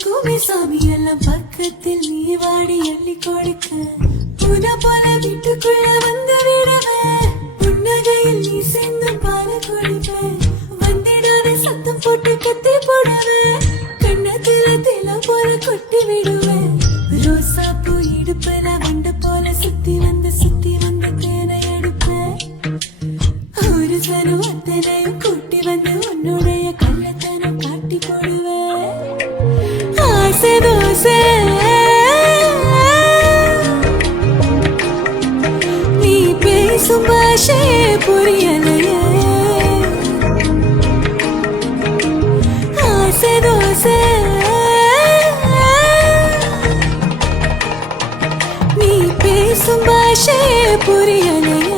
பசிக்குமே சாமி எல்லாம் பக்கத்தில் நீ வாடி அள்ளி கொடுக்க புத போல வீட்டுக்குள்ள வந்து விடுவேன் புன்னகையில் நீ சேர்ந்து பால குடிப்பேன் வந்திடாத சத்தம் போட்டு கத்தி போடுவேன் கண்ணத்துல தில போல கொட்டி விடுவேன் ரோசா பூ இடுப்புல வண்டு போல சுத்தி வந்து தேனை எடுப்பேன் ஒரு சனம் அத்தனையும் கூட்டி வந்து உன்னுடைய கள்ளத்தனம் காட்டி போடுவேன் ஆசை தோசை நீ பேசும் பாஷையே புரியலையே ஆசை தோசை நீ பேசும் பாஷையே புரியலையே